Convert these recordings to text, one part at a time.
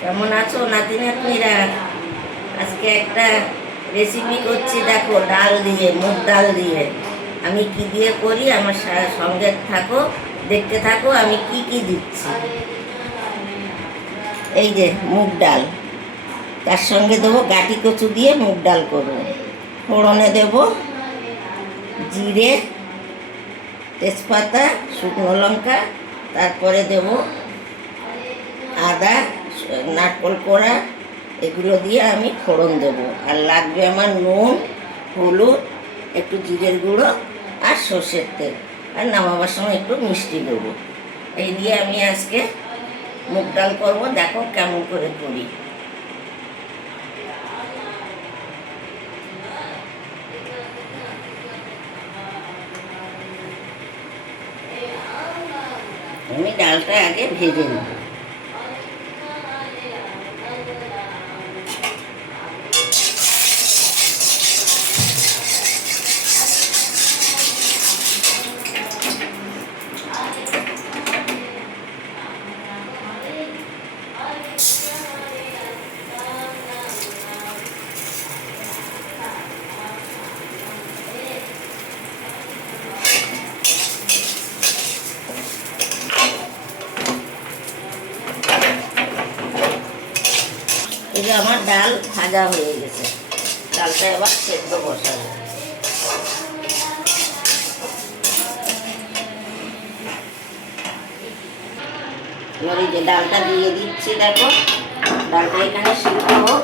কেমন আছো নাতি নাতনিরা? আজকে একটা রেসিপি করছি, দেখো, ডাল দিয়ে, মুগ ডাল দিয়ে। আমি কি দিয়ে করি আমার সঙ্গে থাকো, দেখতে থাকো আমি কি কি দিচ্ছি। এই যে মুগ ডাল, তার সঙ্গে দেবো গাটি কচু দিয়ে মুগ ডাল করবো। ফোড়নে দেব জিরে, তেজপাতা, শুকনো লঙ্কা, তারপরে দেব আদা, নারকেল কোড়া, এগুলো দিয়ে আমি ফোড়ন দেবো। আর লাগবে আমার নুন, হলুদ, একটু জিরের গুঁড়ো আর সর্ষের তেল, আর নামাবার সময় একটু মিষ্টি দেবো। এই দিয়ে আমি আজকে মুগ ডাল করবো, দেখো কেমন করে করি। আমি ডালটা আগে ভেজে নেব। এই যে আমার ডাল ভাজা হয়ে গেছে, ডালটা এবার সেদ্ধ বসাবো। এবার এই যে ডালটা দিয়ে দিচ্ছি, দেখো ডালটা এখানে সিদ্ধ হোক।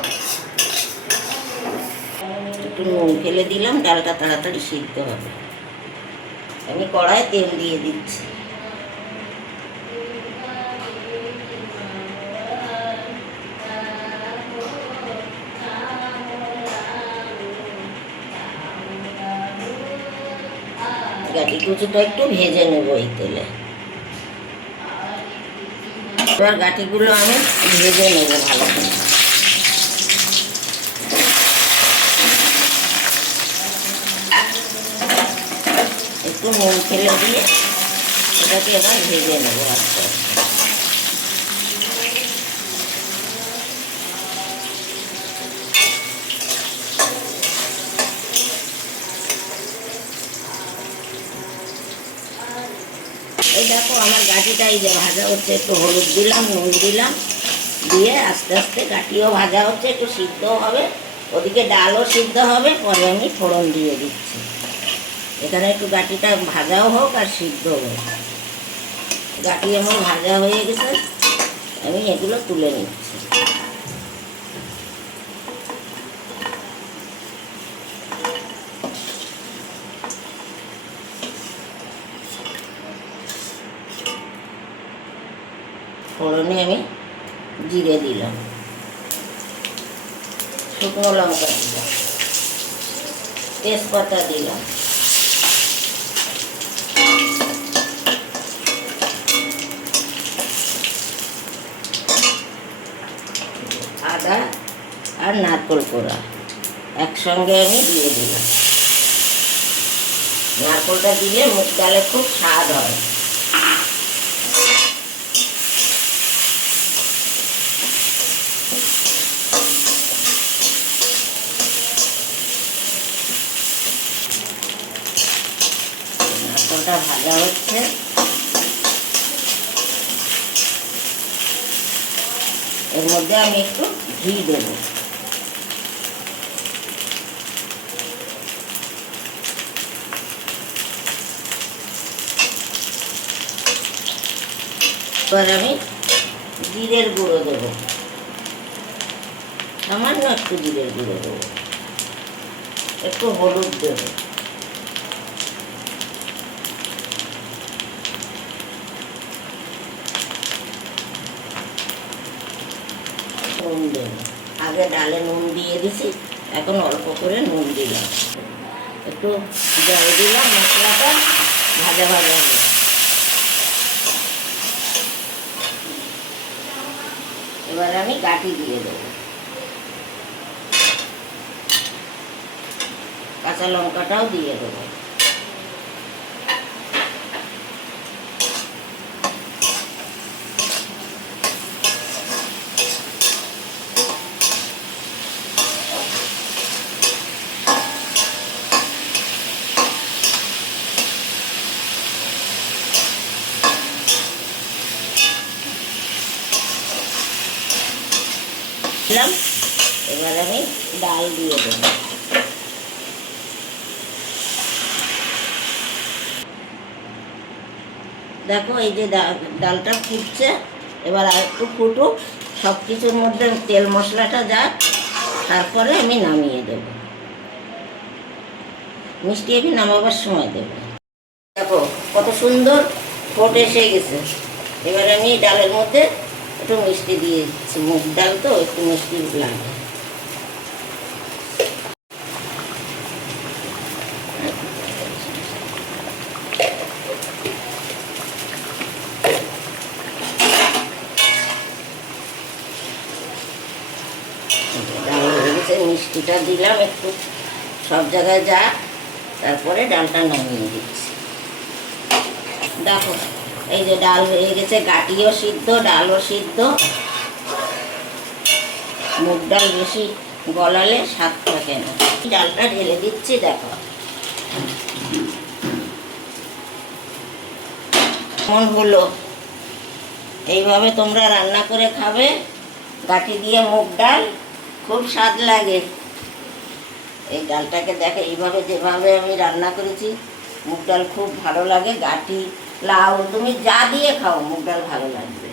একটু নুন ফেলে দিলাম, ডালটা তাড়াতাড়ি সিদ্ধ হবে। আমি কড়ায় তেল দিয়ে দিচ্ছি। গাটি কচুটা একটু ভেজে নেবো এই তেলে। এবার গাটিগুলো আমি ভেজে নেবো ভালো করে। একটু নুন ফেলে দিয়ে এটাকে এবার ভেজে নেবো আস্তে আস্তে। এই দেখো আমার গাটিটা এই যে ভাজা হচ্ছে, একটু হলুদ দিলাম, নুন দিলাম, দিয়ে আস্তে আস্তে গাটিও ভাজা হচ্ছে, একটু সিদ্ধ হবে, ওদিকে ডালও সিদ্ধ হবে। পরে আমি ফোড়ন দিয়ে দিচ্ছি। এখানে একটু গাটিটা ভাজাও হোক আর সিদ্ধ হোক। গাটি আমার ভাজা হয়ে গেছে, আমি এগুলো তুলে নিচ্ছি। ফোড়নে আমি জিরে দিলাম, শুকনো লঙ্কা দিলাম, তেজপাতা দিলাম, আদা আর নারকেল কোড়া একসঙ্গে আমি দিয়ে দিলাম। নারকেলটা দিলে মুগ ডালে খুব স্বাদ হয়। নারকেলটা ভাজা হচ্ছে, এর মধ্যে আমি একটু ঘি দেবো। এবার আমি জিরের গুঁড়ো দেবো, সামান্য একটু জিরের গুঁড়ো দেবো, একটু হলুদ দেবো, নুন দেবো। আগে ডালে নুন দিয়ে দিছি, এখন অল্প করে নুন দিলাম, একটু জল দিলাম, মশলাটা ভাজা ভাজা হবে। এবার আমি গাটি দিয়ে দেবো, কাঁচা লঙ্কাটাও দিয়ে দেবো। দিলাম। এবার আমি ডাল দিয়ে দেবো। দেখো এই যে ডালটা ফুটছে, এবার আর একটু ফুটুক, সব কিছুর মধ্যে তেল মশলাটা যাক, তারপরে আমি নামিয়ে দেব। মিষ্টি আমি নামাবার সময় দেব। দেখো কত সুন্দর ফোট এসে গেছে। এবার আমি ডালের মধ্যে একটু মিষ্টি দিয়ে দিচ্ছি, মুগ ডাল তো একটু মিষ্টি লাগে। ডাল হয়ে গেছে, মিষ্টিটা দিলাম একটু সব জায়গায় যা, তারপরে ডালটা নামিয়ে দিচ্ছি। দেখো এই যে ডাল হয়ে গেছে, গাটিও সিদ্ধ, ডালও সিদ্ধ। মুগ ডাল বেশি গলালে স্বাদ থাকে না। ডালটা ঢেলে দিচ্ছি। দেখো কেমন হলো। এইভাবে তোমরা রান্না করে খাবে, গাঁটি দিয়ে মুগ ডাল, খুব স্বাদ লাগে। এই ডালটাকে দেখো এইভাবে যেভাবে আমি রান্না করেছি, মুগ ডাল খুব ভালো লাগে। গাঁটি, লাউ, তুমি যা দিয়ে খাও মুগ ডাল ভালো লাগবে।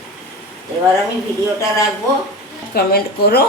এবার আমি ভিডিওটা রাখবো, কমেন্ট করো।